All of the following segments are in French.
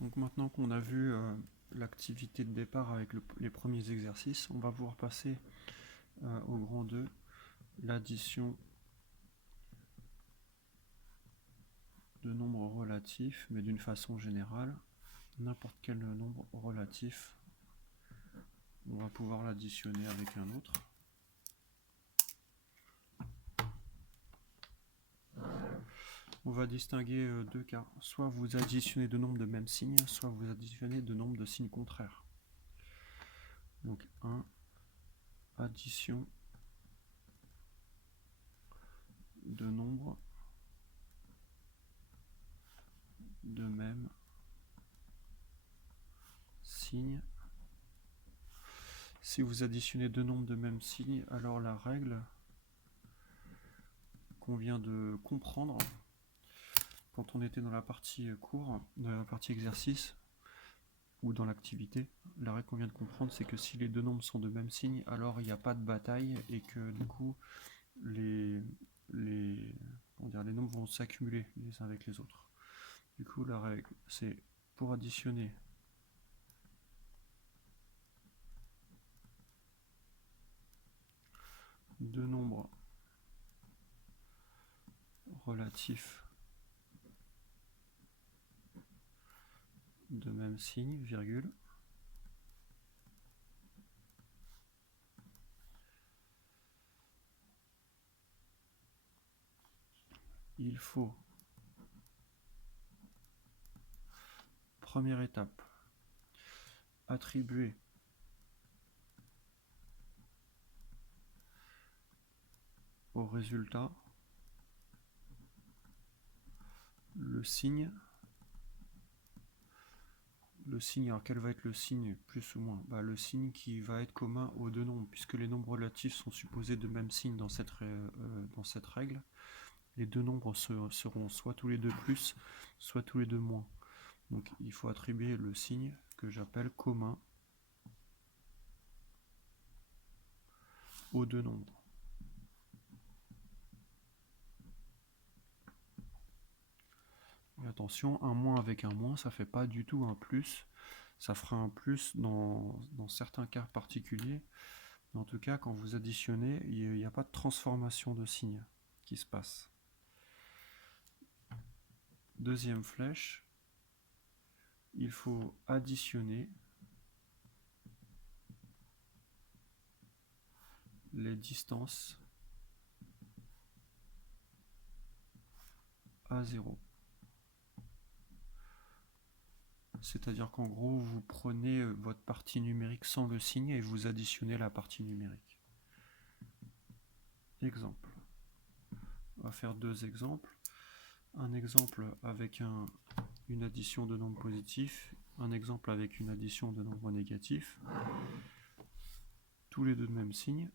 Donc maintenant qu'on a vu l'activité de départ avec les premiers exercices, on va pouvoir passer au grand 2, l'addition de nombres relatifs, mais d'une façon générale. N'importe quel nombre relatif, on va pouvoir l'additionner avec un autre. On va distinguer deux cas. Soit vous additionnez deux nombres de même signe, soit vous additionnez deux nombres de signes contraires. Donc 1, addition de nombres de même signe. Si vous additionnez deux nombres de même signe, alors la règle qu'on vient de comprendre quand on était dans la partie cours, dans la partie exercice ou dans l'activité, la règle qu'on vient de comprendre, c'est que si les deux nombres sont de même signe, alors il n'y a pas de bataille et que du coup les nombres vont s'accumuler les uns avec les autres. Du coup, la règle, c'est pour additionner deux nombres relatifs de même signe, virgule, il faut, première étape, attribuer au résultat le signe, alors quel va être le signe, plus ou moins? Le signe qui va être commun aux deux nombres, puisque les nombres relatifs sont supposés de même signe dans cette règle. Les deux nombres seront soit tous les deux plus, soit tous les deux moins. Donc il faut attribuer le signe que j'appelle commun aux deux nombres. Et attention, un moins avec un moins, ça fait pas du tout un plus. Ça fera un plus dans certains cas particuliers. Mais en tout cas, quand vous additionnez, il n'y a pas de transformation de signe qui se passe. Deuxième flèche, il faut additionner les distances à 0. C'est-à-dire qu'en gros, vous prenez votre partie numérique sans le signe et vous additionnez la partie numérique. Exemple. On va faire deux exemples. Un exemple avec une addition de nombres positifs, un exemple avec une addition de nombres négatifs, tous les deux de même signe.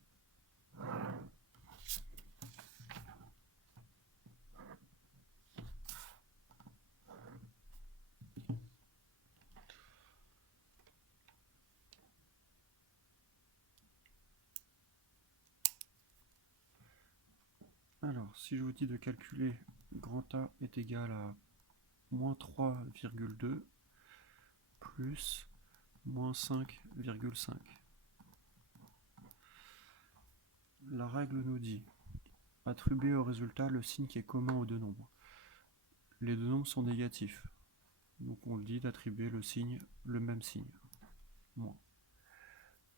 Alors, si je vous dis de calculer grand A est égal à moins 3,2 plus moins 5,5. La règle nous dit attribuer au résultat le signe qui est commun aux deux nombres. Les deux nombres sont négatifs. Donc on le dit d'attribuer le même signe, moins.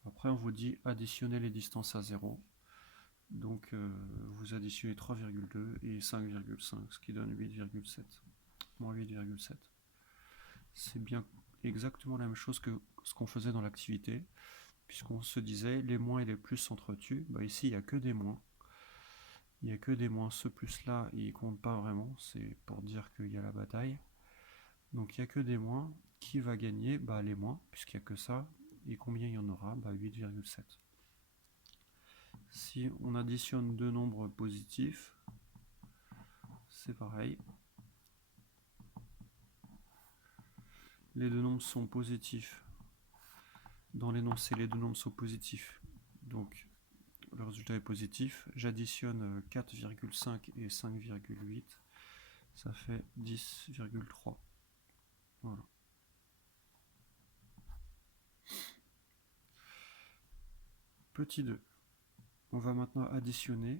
Après on vous dit additionner les distances à 0. Donc vous additionnez 3,2 et 5,5, ce qui donne 8,7. Moins 8,7. C'est bien exactement la même chose que ce qu'on faisait dans l'activité, puisqu'on se disait les moins et les plus s'entretuent. Ici, il n'y a que des moins. Il n'y a que des moins. Ce plus-là, il ne compte pas vraiment. C'est pour dire qu'il y a la bataille. Donc, il n'y a que des moins. Qui va gagner? Les moins, puisqu'il n'y a que ça. Et combien il y en aura? 8,7. Si on additionne deux nombres positifs, c'est pareil. Les deux nombres sont positifs. Dans l'énoncé, les deux nombres sont positifs. Donc, le résultat est positif. J'additionne 4,5 et 5,8. Ça fait 10,3. Voilà. Petit 2. On va maintenant additionner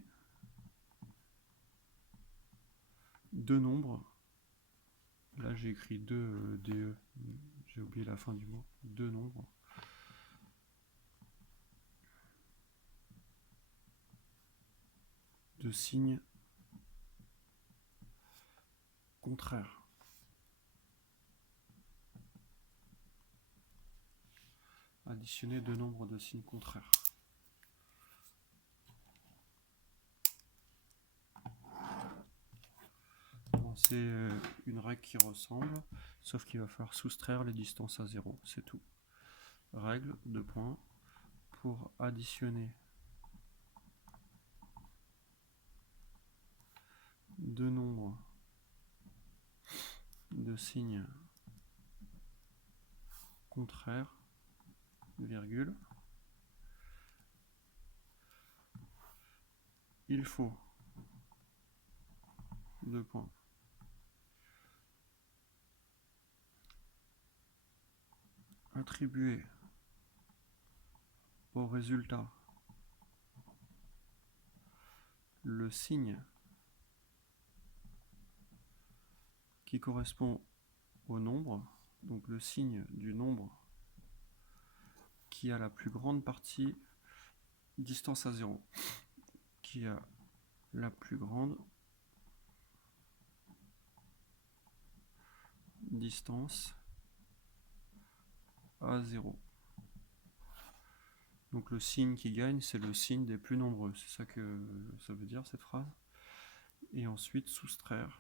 deux nombres. Là j'ai écrit 2 DE, j'ai oublié la fin du mot. Deux nombres. De signes contraires. Additionner deux nombres de signes contraires. Bon, c'est une règle qui ressemble, sauf qu'il va falloir soustraire les distances à 0, c'est tout. Règle, 2 points, pour additionner deux nombres de signes contraires, virgule, il faut, 2 points, attribuer au résultat le signe qui correspond au nombre, donc le signe du nombre qui a la plus grande partie distance à 0, qui a la plus grande distance à 0. Donc le signe qui gagne, c'est le signe des plus nombreux. C'est ça que ça veut dire, cette phrase. Et ensuite, soustraire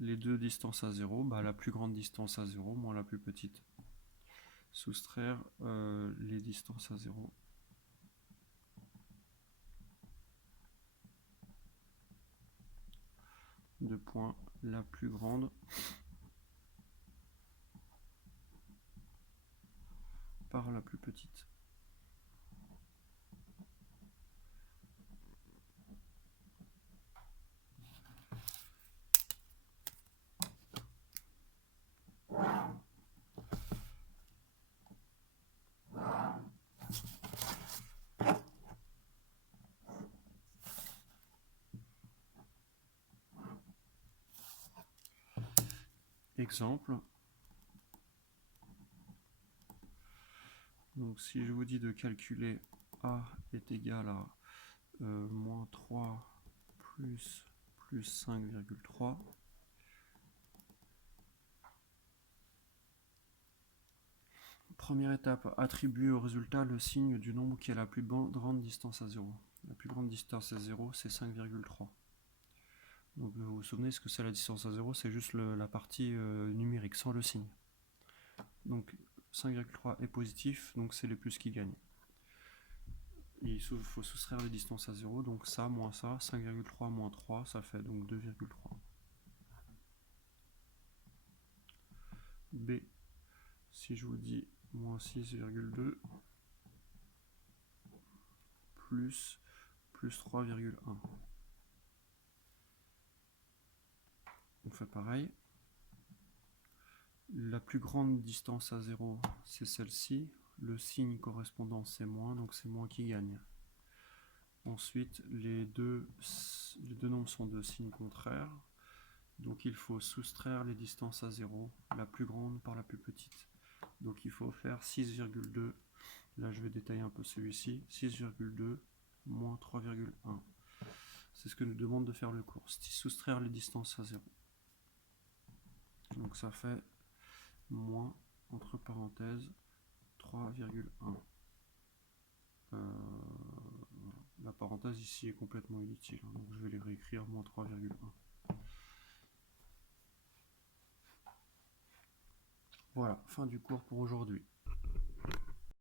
les deux distances à 0. Bah, la plus grande distance à 0 moins la plus petite. Soustraire les distances à 0. Deux points, la plus grande par la plus petite. Exemple. Donc si je vous dis de calculer A est égal à moins 3 plus 5,3, première étape, attribuer au résultat le signe du nombre qui a la plus grande distance à 0. La plus grande distance à 0, c'est 5,3. Donc vous vous souvenez ce que c'est la distance à 0, c'est juste la partie numérique, sans le signe. Donc 5,3 est positif, donc c'est les plus qui gagnent. Il faut soustraire les distances à 0, donc ça, moins ça, 5,3 moins 3, ça fait donc 2,3. B, si je vous dis moins 6,2 plus 3,1. On fait pareil. La plus grande distance à 0, c'est celle-ci. Le signe correspondant, c'est moins, donc c'est moins qui gagne. Ensuite, les deux nombres sont de signes contraires. Donc il faut soustraire les distances à 0, la plus grande par la plus petite. Donc il faut faire 6,2. Là, je vais détailler un peu celui-ci. 6,2 moins 3,1. C'est ce que nous demande de faire le cours. Soustraire les distances à 0. Donc ça fait moins, entre parenthèses, 3,1. La parenthèse ici est complètement inutile, hein, donc je vais les réécrire, moins 3,1. Voilà, fin du cours pour aujourd'hui.